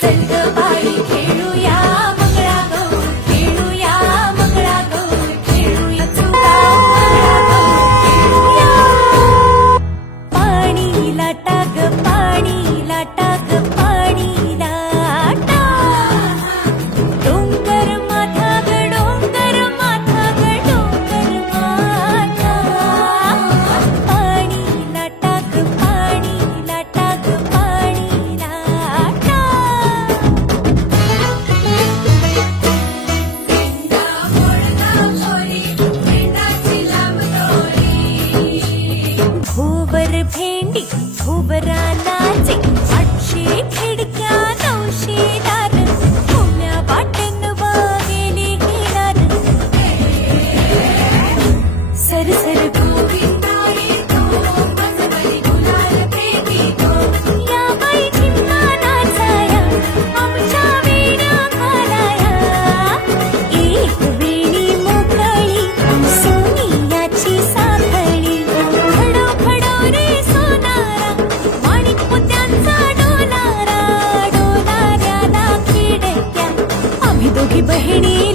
चल ग बाई खेळूया मंगळागौर, खेळूया मंगळागौर, खेळूया चुका मंगळागौर, खेळूया. पाणी लाटा ग पाणी लाटा ग पाणी लाटा, डोंगर माथा ग डोंगर माथा ग डोंगर माथा. पाणी लाटा ग पाणी लाटा ग पाणी लाटा. भोवर भेंडी भोवरा नाचे, 800 खिडक्या 900 दार, पुण्या वाटण वागेले हिरार. सरसर गोविंदा येतो, मजबरी गुलाल प्रेमी तो. या बाई झिम्मा नाचाया, आमच्या वेण्या घालाया. एक वेणी मोकळी सोनियाची साखळी, खडो खडो रे सोनारा, माणिक मोत्यांचा डोलारा. डोलाऱ्याला खिडक्या, आम्ही दोघी बहिणी